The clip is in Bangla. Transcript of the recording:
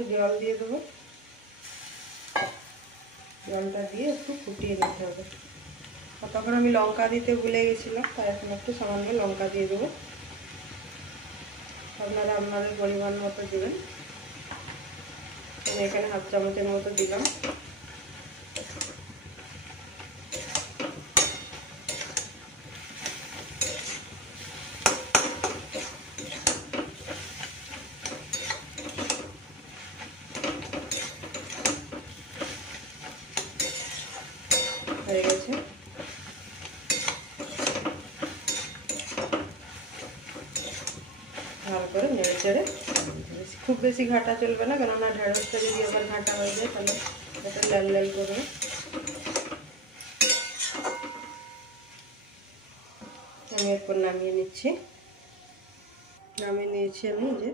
একটু জল দিয়ে দেবো। জলটা দিয়ে একটু ফুটিয়ে নিতে হবে। তখন আমি লঙ্কা দিতে ভুলে গেছিলাম, তাই এখন একটু সামান্য লঙ্কা দিয়ে দেবো। আপনারা আপনাদের পরিমাণ মতো দেবেন। আমি এখানে হাফ চামচের মতো দিলাম। হয়ে গেছে। ভালো করে নেড়ে চেড়ে, খুব বেশি ঘাটা চলবে না, কেননা ঢেঁড়সটা যদি আবার ঘাটা হয়ে যায় তাহলে এটা লাল লাল করবে। আমি এরপর নামিয়ে নিচ্ছি। নামিয়ে নিয়েছি আমি যে